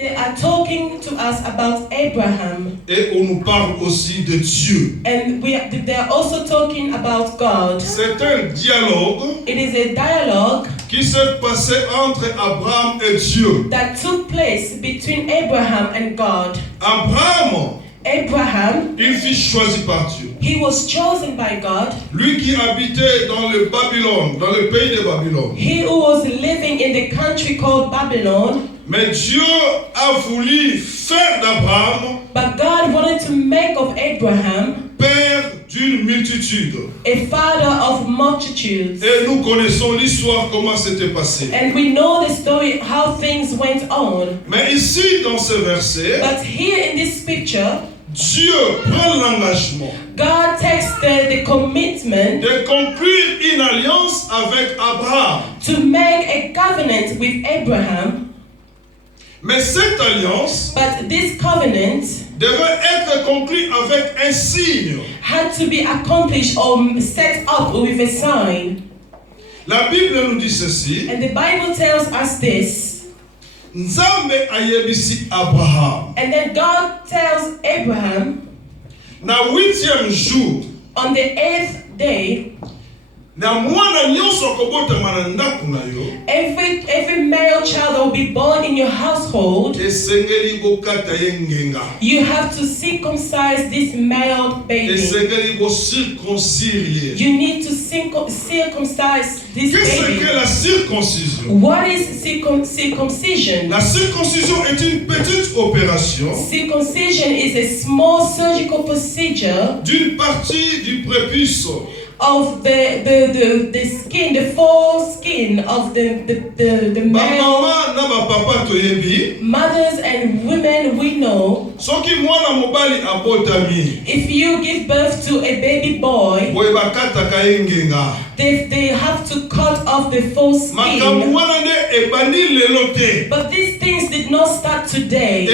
They are talking to us about Abraham. Et on nous parle aussi de Dieu. And they are also talking about God. C'est un dialogue It is a dialogue qui s'est passé entre Abraham et Dieu. that took place between Abraham and God. Abraham, il fut choisi par Dieu. He was chosen by God. Lui qui habitait dans le Babylone, dans le pays de Babylone. He who was living in the country called Babylon. Mais Dieu a voulu faire d'Abraham, but God wanted to make of Abraham, père d'une multitude, a father of multitudes. Et nous connaissons l'histoire, comment c'était passé. And we know the story, how things went on. Mais ici, dans ce verset, but here in this picture, Dieu prend l'engagement, God takes the commitment de conclure une alliance avec Abraham. To make a covenant with Abraham. Mais cette alliance, but this covenant, devait être conclue avec un signe. Had to be accomplished or set up with a sign. La Bible nous dit ceci. And the Bible tells us this. Nzambe ayebisi Abraham. And then God tells Abraham. Na 8e jour. On the 8th day. Every male child that will be born in your household, you have to circumcise this male baby. You need to circumcise this baby. What is circumcision? La circoncision est une petite opération. Circumcision is a small surgical procedure d'une partie du prépuce. Of the skin, the foreskin of the male. Mothers and women, we know. If you give birth to a baby boy, they have to cut off the foreskin. But these things did not start today.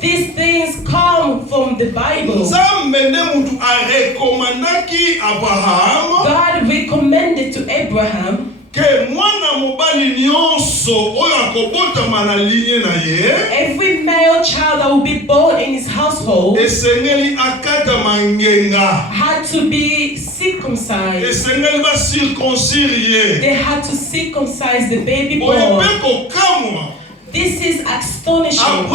These things come from the Bible. God recommended to Abraham every male child that will be born in his household had to be circumcised. They had to circumcise the baby boy. This is astonishing.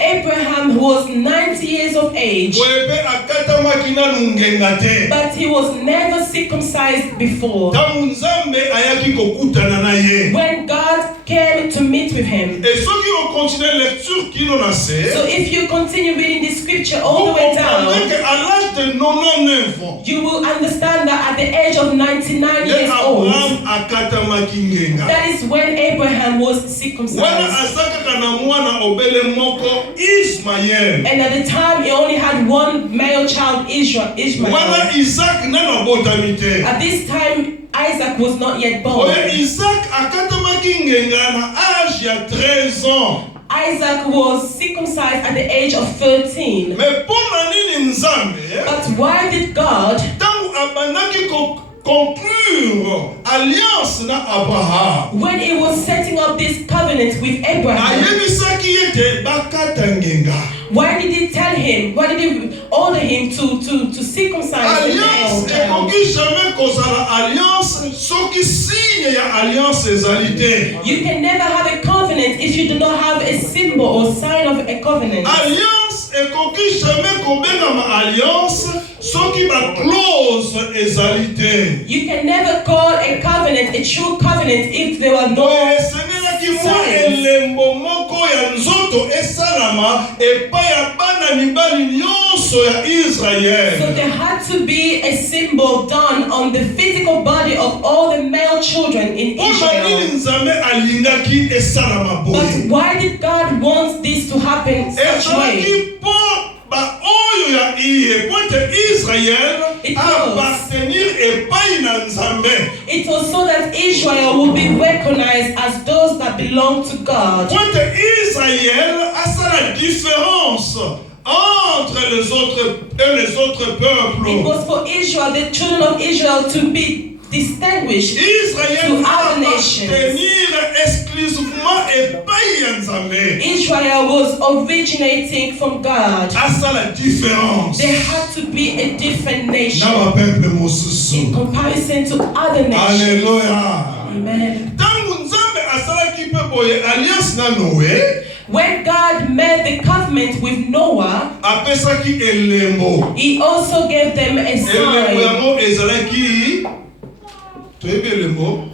Abraham was 90 years of age, but he was never circumcised before. When God came to meet with him. So if you continue reading the scripture all the way down, you will understand that at the age of 99 years old, that is when Abraham was circumcised. And at the time he only had one male child, Ishmael. At this time Isaac was not yet born. Isaac was circumcised at the age of 13. But why did God conclure alliance na Abraham, when he was setting up this covenant with Abraham? Why did he tell him? Why did he order him to circumcise the male child? You can never have a covenant if you do not have a symbol or sign of a covenant. You can never call a covenant a true covenant if there are no signs. So there had to be a symbol done on the physical body of all the male children in Israel. But why did God want this to happen such way? It was so that Israel will be recognized as those that belong to God. Entre les autres peuples. It was for Israel, the children of Israel, to be distinguished to other nations. Israel was originating from God, à ça la différence. there had to be a different nation Na peuple in mosusu. comparison to other nations. Alléluia. Amen. Tangu Nzambe asalaki pe boye alliance na Noé, When God made the covenant with Noah, apesaki elembo. He also gave them a Elembo sign. yango ezalaki toyebi elembo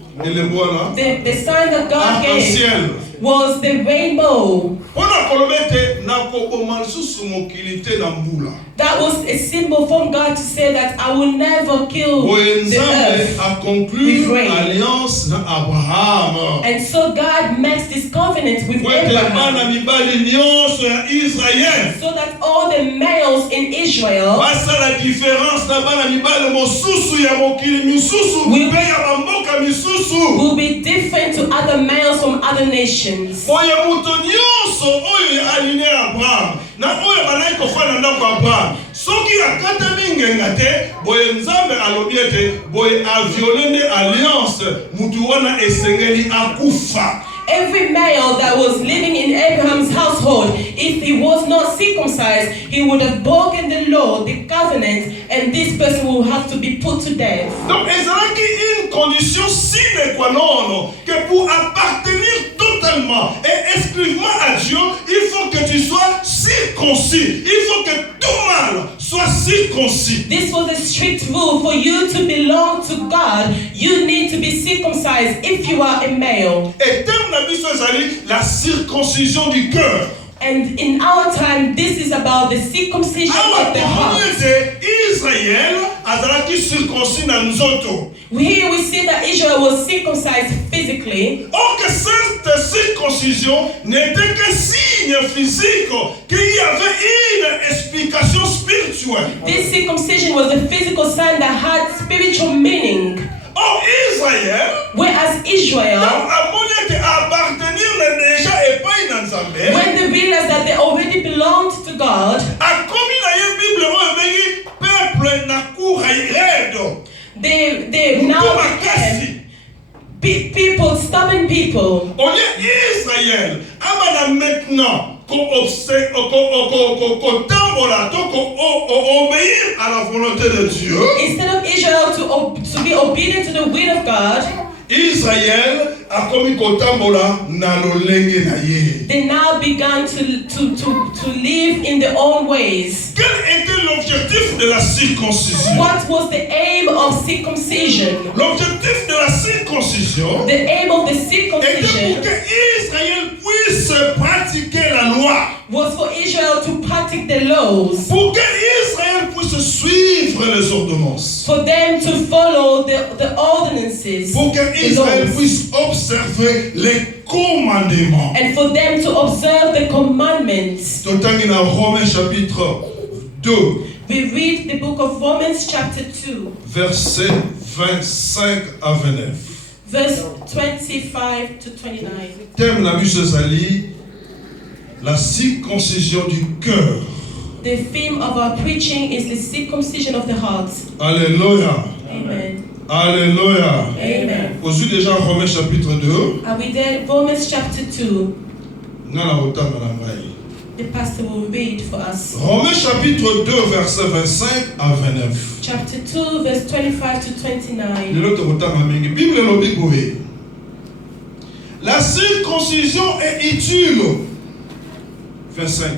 wana The sign that God gave arc-en-ciel. was the rainbow. Mpona koloba ete nakoboma lisusu mokili te na mbula. That was a symbol from God to say that I will never kill Boye the Nzambe earth. akonclure with rain. alliance na Abraham. And so God makes this covenant with Wete bana Abraham mibali nyonso ya Israel so that all the males in Israel basala différence na bana mibali mosusu ya mokili misusu mpe ya bamboka misusu. will be different to other males from other nations. Boye moto nyonso oyo ya aline Abraham na oyo banai kofana ndako Abraham soki akatami ngenga te boye Nzambe alobi ete boye aviole nde alliance mutu wana esengeli akufa. Every male that was living in Abraham's household, if he was not circumcised, he would have broken the law, the covenant, and this person will have to be put to death. Donc ezalaki une condition sine qua non que pour appartenir totalement et exclusivement à Dieu, il faut que tu sois circoncis. Il faut que tout mâle soit circoncis. This was a strict rule for you to belong to God. You need to be circumcised if you are a male. Et terme la biso ezali la circoncision du cœur. And in our time, this is about the circumcision of the heart. Israël azalaki circoncis na nzoto. Here we see that Israel was circumcised physically. Or que cette circoncision n'était que signe physique, qu'il y avait une explication spirituelle. This circumcision was a physical sign that had spiritual meaning. Or Israël, Whereas Israel, when they realized that they already belonged to God, they now became people, stubborn people. Israël, maintenant obéir à la volonté de Dieu. Instead of Israel to be obedient to the will of God, Israël a commis kotambola na lolenge na ye. they now began to live in their own ways. Quel était l'objectif de la circoncision? What was the aim of circumcision? L'objectif de la circoncision The aim of the était pour circumcision que Israël puisse pratiquer la loi. was for Israel to practice the laws, Pour que Israël puisse suivre les ordonnances. for them to follow the ordinances, Pour que the Israël laws, puisse observer les commandements. and for them to observe the commandments. Totangi na Romains chapitre 2, We read the book of Romans chapter 2, versets 25 à 29. verse 25 to 29. Thème la mise ezali la circoncision du cœur. The theme of our preaching is the circumcision of the heart. Alléluia. Amen. Alléluia. Amen. Aujourd'hui déjà Romains chapitre 2. Are we there? Romans chapter 2. Ngana otanga na ngai. The pastor will read for us. Romains chapitre 2 verset 25 à 29. Chapter 2, verse 25 to 29. Lelo tokotanga mingi. Bible elobi boye. La circoncision est utile. 25.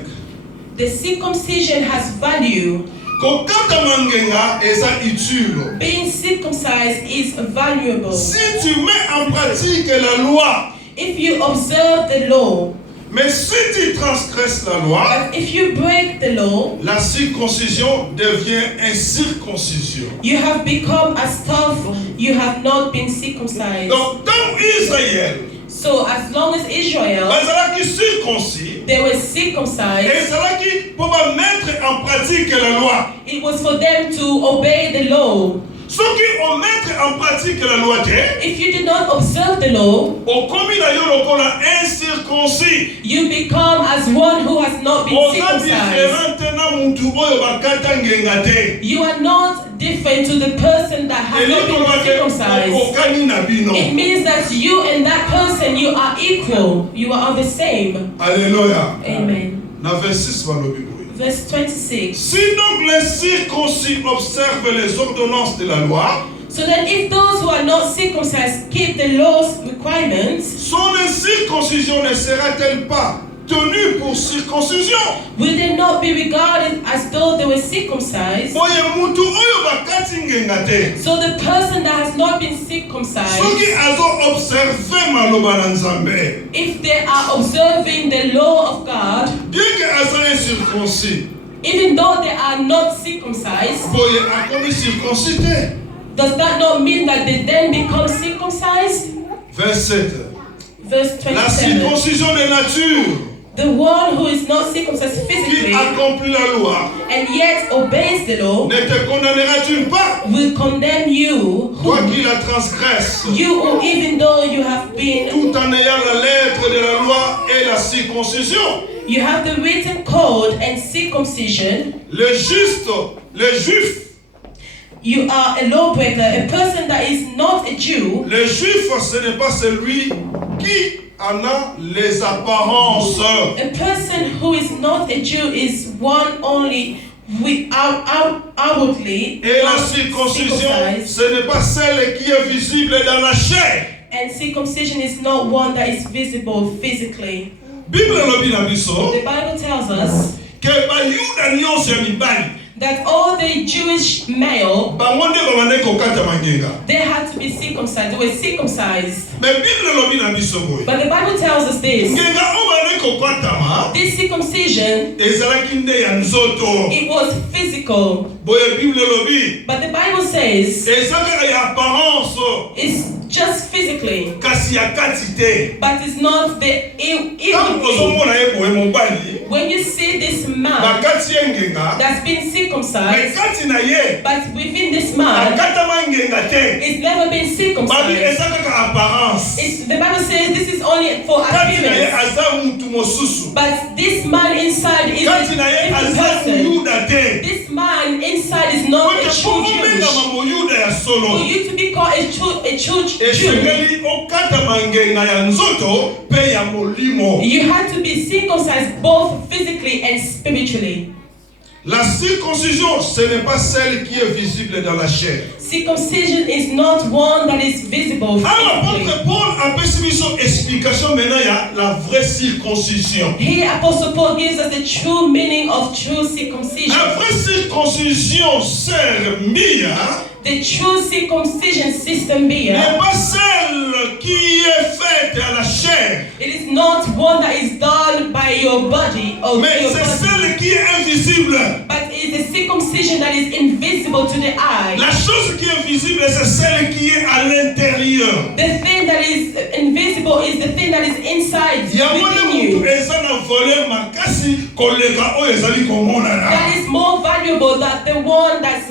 The circumcision has value. Kokata mangenga eza utile. Being circumcised is valuable. Si tu mets en pratique la loi, If you observe the law, mais si tu transgresses la loi, but if you break the law, la circoncision devient incirconcision. you have become as tough, you have not been circumcised. Donc, dans Israël, So as long as Israel, bazalaki circoncis, they were circumcised, ezalaki pour mettre en pratique la loi. it was for them to obey the law. Soki on mettre en pratique la loi te, If you do not observe the law, okomi na yo lokola incirconcis. you become as one who has not been Oza circumcised. différente na mutu oyo bakata ngenga te. You are not different to the person that has not been circumcised. Okokani na bino. It means that you and that person, you are are equal. You are the same. Alléluia. Amen. Dans verset 6, Verse 26. si donc les circoncis observent les ordonnances de la loi, So then if those who are not circumcised keep the law's requirements, son incirconcision ne sera-t-elle pas tenue pour circoncision? will they not be regarded as though they were circumcised? Boye mutu oyo bakati ngenga te. So the person that has not been circumcised, Soki azo observe maloba na Nzambe, if they are observing the law of God, bien que aza incirconcis, even though they are not circumcised, boye akomi circoncis te. does that not mean that they then become circumcised? Verset 7. Verse La 27. circoncision de nature The one who is not circumcised qui physically accomplit la loi and yet obeys the law ne te condamnera-t-il pas? will condemn you, Toi qui la transgresses, you who even though you have been, tout en ayant la lettre de la loi et la circoncision. you have the written code and circumcision, Les justes, les juifs, you are a lawbreaker, a person that is not a Jew. les juifs, ce n'est pas celui qui en a les apparences. A person who is not a Jew is one only outwardly Et la not circoncision, circumcised. ce n'est pas celle qui est visible dans la chair. And circumcision is not one that is visible physically. Bible lobi na biso The Bible tells us que bayuda nyonso ya mibali that all the Jewish male, bango nde babandaki kokata mangenga. they had to be circumcised. They were circumcised. Mais Bible lobi na biso boye. But the Bible tells us this. Ngenga oyo bandaki kokatama This circumcision, ezalaki nde ya nzoto. it was physical. Boye Bible lobi But the Bible says eza kaka ya apparence it's just physically. kasi ya kati te. But it's not the Tango inwardly. ozomona ye boye mobali When you see this man bakati ye ngenga that's been mais circumcised, kati na ye but within this man, akatama ngenga te. it's never been Babi circumcised. eza kaka apparence. The Bible says this is only for Kati na ye appearance. aza mutu mosusu. But this man inside is Kati na a ye different aza person. muyuda te. This man inside is not a Ote true po omengama Jewish. muyuda ya For solo. you to be called a true Jew, Esengeli okatama ngenga ya nzoto pe ya molimo. you had to be circumcised both physically and spiritually. La circoncision, ce n'est pas celle qui est visible dans la chair. Circumcision is not one that is visible Alors, physically. l'apôtre Paul a perçu son explication maintenant, il y a la vraie circoncision. Here, Apostle Paul gives us the true meaning of true circumcision. La vraie circoncision, sœur Mia, The true circumcision system n'est here, pas celle qui est faite à la chair, it is not one that is done by your body or mais your c'est body, celle qui est invisible. but it is a circumcision that is invisible to the eye. La chose qui est visible, c'est celle qui est à l'intérieur. The thing that is invisible is the thing that is inside Yamone within mutu you. eza na voleur makasi koleka oyo ezali komonana. That is more valuable than the one that's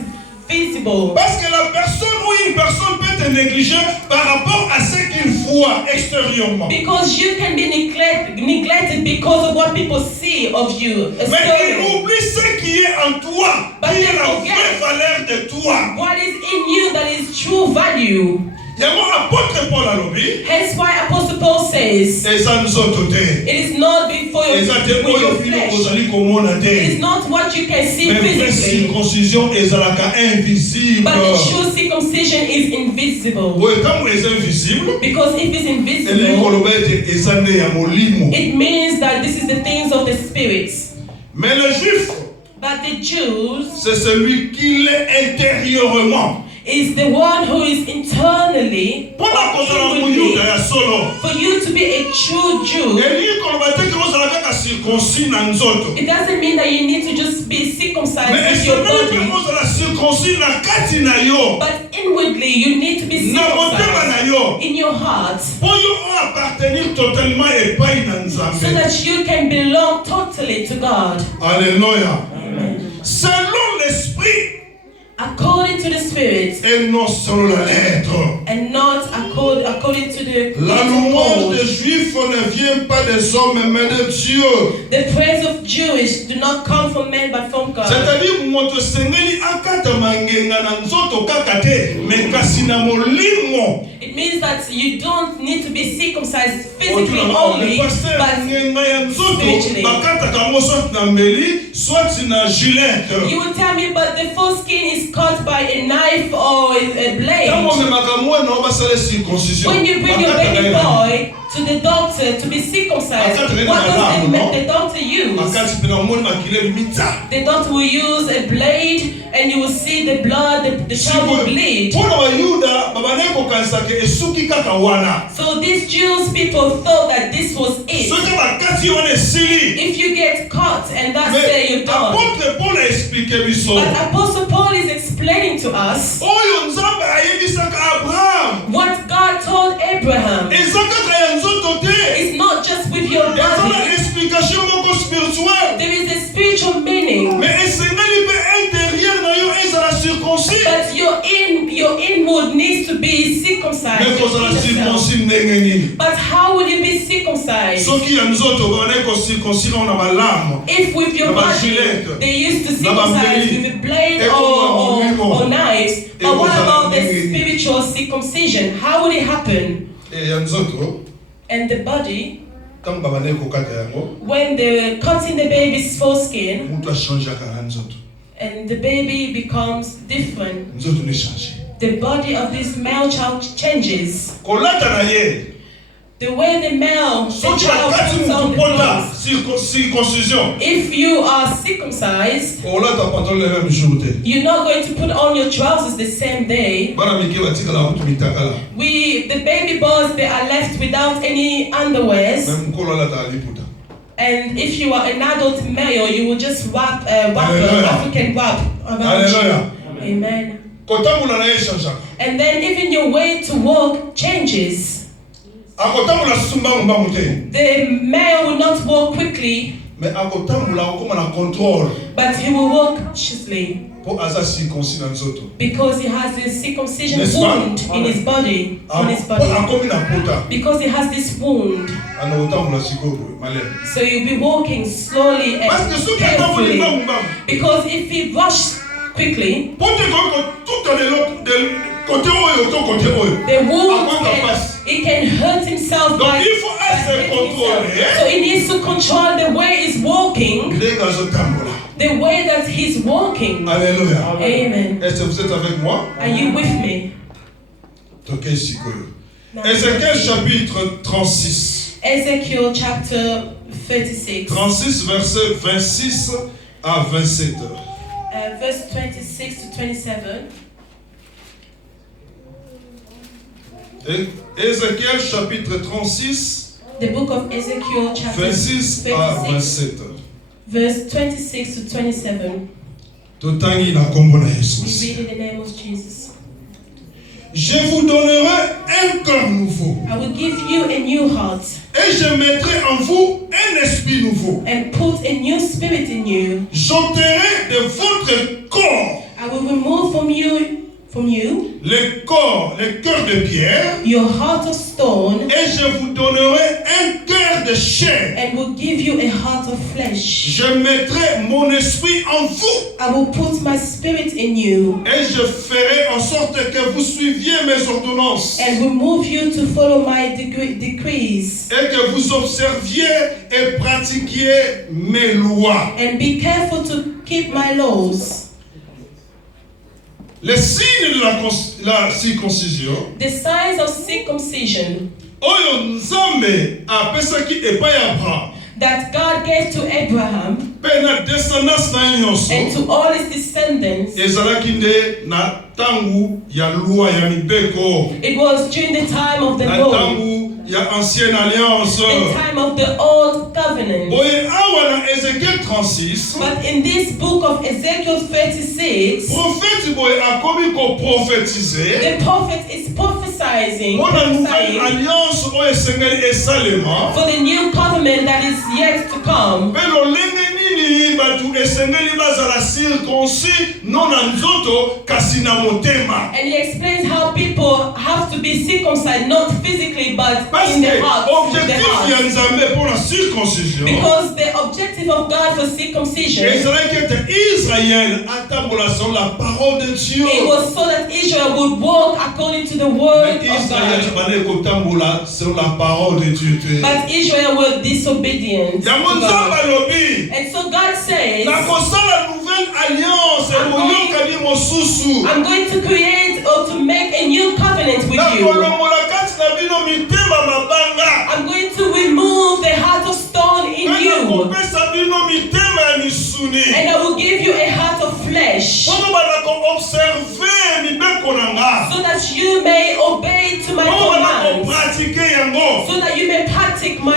visible. Parce que la personne ou une personne peut te négliger par rapport à ce qu'il voit extérieurement. Because you can be neglected because of what people see of you. Mais il externally. oublie ce qui est en toi, But qui est they la forget. vraie valeur de toi. What is in you that is true value. Yango apôtre Paul alobi, Hence why Apostle Paul says, eza nzoto te. it is not before your, Eza te with oyo your bino flesh. ozali komona It te. is not what you can see Mais vraie physically. circoncision ezalaka invisible. But the true circumcision is invisible. Boye ntango eza invisible, Because if it's elingi invisible, koloba ete eza nde ya molimo. it means that this is the things of the spirits. Mais le juif, But the Jews c'est celui qui l'est intérieurement. is the one who is internally Mpona or kozala inwardly. muyuda ya solo, For you to be a true Jew, elingi koloba te ke ozala kaka circoncis na nzoto. it doesn't mean that you need to just be circumcised Mais with your esengeli body. mpe ozala circoncis na kati na yo, But inwardly, you need to be na motema na circumcised yo, in your heart mpo yo appartenir totalement epai na so Nzambe. that you can belong totally to God. Alléluia. Amen. Selon l'esprit According to the Spirit et non selon la lettre. and not according to the La written louange des code. Juifs ne vient pas des hommes mais de Dieu. The praise of Jewish do not come from men but from God. C'est-à-dire moto sengeli akata mangenga na nzoto kaka te, mais kasi na molimo. It It means that you don't need to be circumcised physically Le only, pasteur but ngenga ya nzoto spiritually. bakata kango soit na mbeli soit na gilet. You will tell me, but the foreskin is cut by a knife or a blade. Tango memaka mwana basala circoncision. When you bring your baby boy to the doctor to be circumcised, what does the doctor use? The doctor will use a blade, and you will see the blood, the child will bleed. So these Jewish people thought that this was it. If you get cut and that's it, you're done. But Apostle Paul is explaining to us what God told Abraham. It's not just with your body. There is a spiritual meaning. But your inward needs to be circumcised. But how will you be circumcised? If with your body they used to circumcise with a blade or knives, but what about the spiritual circumcision? How will it happen? And the body, when they're cutting the baby's foreskin, and the baby becomes different, the body of this male child changes. The way the child puts on the clothes. If you are circumcised, you're not going to put on your trousers the same day. The baby boys, they are left without any underwears. And if you are an adult male, you will just wrap African wrap around you. Amen. And then even your way to walk changes. The male will not walk quickly, but he will walk cautiously, because he has a circumcision wound in his body. Because he has this wound. So you'll be walking slowly and carefully. Because if he rushes quickly, the wound can hurt himself by himself. So he needs to control the way he's walking, the way that he's walking. Alléluia. Amen. Est-ce que vous êtes avec moi? Are you with me? Ézéchiel chapitre 36. Ezekiel chapter 36. 36 versets 26 à 27. Verse 26 to 27. Ézéchiel chapitre 36. The book of Ezekiel chapter 26 à 27. Verse 26 to 27. We read in the name of Jesus. Je vous donnerai un cœur nouveau. I will give you a new heart. Et je mettrai en vous un esprit nouveau. And put a new spirit in you. J'ôterai de votre corps. I will remove from you le cœur de pierre, your heart of stone, et je vous donnerai un cœur de chair. And will give you a heart of flesh. Je mettrai mon esprit en vous. I will put my spirit in you. Et je ferai en sorte que vous suiviez mes ordonnances. And will move you to follow my decrees. Et que vous observiez et pratiquiez mes lois. And be careful to keep my laws. Les signes de la circoncision. The signs of circumcision. Oyo Nzambe apesaki epai ya Abraham. That God gave to Abraham. And to all his descendants. It was during the time of the law. The time of the old covenant. But in this book of Ezekiel 36, the prophet is prophesying for the new covenant that is yet to come. batu esengeli bazala circoncis non na nzoto kasi na motema. And he explains how people have to be circumcised, not physically, but in the heart. Objectif ya Nzambe pour la circoncision. Because the objective of God for circumcision, Israël attambola sur la parole de Dieu. It was so that Israel would walk according to the word of God. Sur la parole de Dieu. But Israel was disobedient to God. And so God says, I'm going to create or to make a new covenant with you. I'm going to remove the heart of stone in you. And I will give you a heart of flesh. So that you may obey to my commands. So that you may practice my